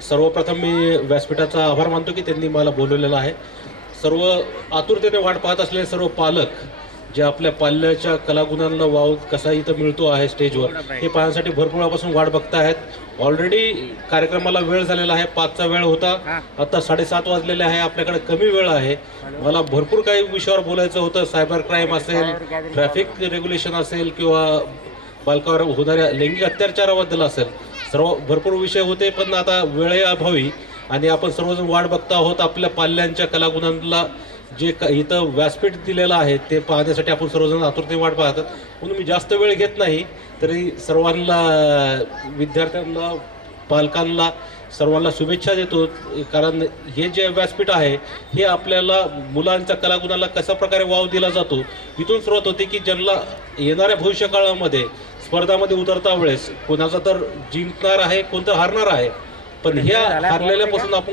सर्वप्रथम मी व्यासपीठाचा आभार मानतो की त्यांनी मला बोलवलेलं आहे. सर्व आतुरतेने वाट पाहत असलेले सर्व पालक जे आपल्या पाल्याच्या कलागुणांना वाव कसा इथं मिळतो आहे स्टेजवर हे पाहण्यासाठी भरपूर वेळापासून वाट बघतायत. ऑलरेडी कार्यक्रमाला वेळ झालेला आहे, 5चा वेळ होता, आता 7:30 वाजलेले आहे. आपल्याकडे कमी वेळ आहे. मला भरपूर काही विषयावर बोलायचं होतं. सायबर क्राईम असेल, ट्रॅफिक रेग्युलेशन असेल किंवा बालकावर होणाऱ्या लैंगिक अत्याचाराबद्दल असेल, सर्व भरपूर विषय होते. पण आता वेळेअभावी आणि आपण सर्वजण वाट बघता आहोत आपल्या पाल्यांच्या कलागुणांना जे इथं व्यासपीठ दिलेलं आहे ते पाहण्यासाठी आपण सर्वजण आतुरतेने वाट पाहतात. म्हणून मी जास्त वेळ घेत नाही, तरी सर्वांना, विद्यार्थ्यांना, पालकांना सर्वांना शुभेच्छा देतो. कारण हे जे व्यासपीठ आहे हे आपल्याला मुलांच्या कलागुणाला कशा प्रकारे वाव दिला जातो इथून सुरुवात होते की ज्यांना येणाऱ्या भविष्यकाळामध्ये स्पर्धामध्ये उतरता वेळेस कोणाचा तर जिंकणार आहे, कोणतं हारणार आहे. पण ह्या हारलेल्यापासून आपण